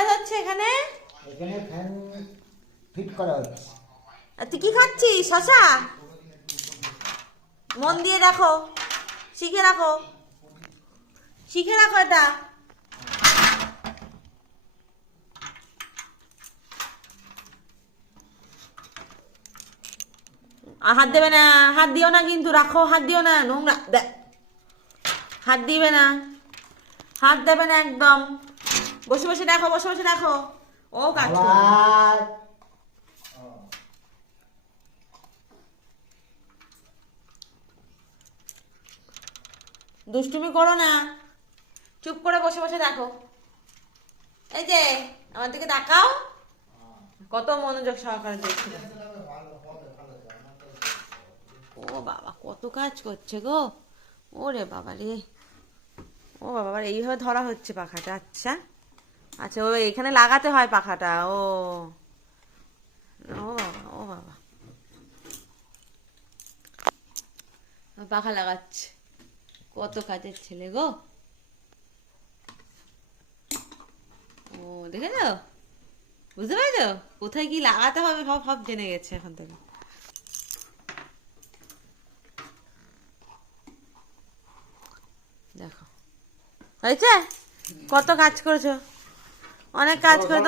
কাজ হচ্ছে এখানে? এখানে ফ্যান ফিট করা হচ্ছে। তুই কি খাচ্ছিস? শশা? মন দিয়ে রাখো, শিখে রাখো, শিখে রাখো এটা। হাত দেবে না, হাত দিও না কিন্তু, রাখো, হাত দিও না, নোংরা। হাত দিবে না, হাত দেবে না একদম। বসে বসে দেখো, বসে বসে দেখো। ও কাজ দুষ্টুমি করো না, চুপ করে বসে বসে দেখো। এই যে আমার দিকে তাকাও, কত মনোযোগ সহকারে দেখছিল। ও বাবা, কত কাজ করছে গো। ওরে বাবা রে, ও বাবা, এইভাবে ধরা হচ্ছে পাখাটা। আচ্ছা আচ্ছা, ও এখানে লাগাতে হয় পাখাটা। ও ও বাবা, ও বাবা, পাখা লাগাচ্ছে। কত কাজের ছেলে গো। ও দেখেছো, বুঝতে পেরেছো কোথায় কি লাগাতে হবে, সব সব জেনে গেছে এখন থেকে। দেখো হয়েছে, কত কাজ করেছো, অনেক কাজ করে।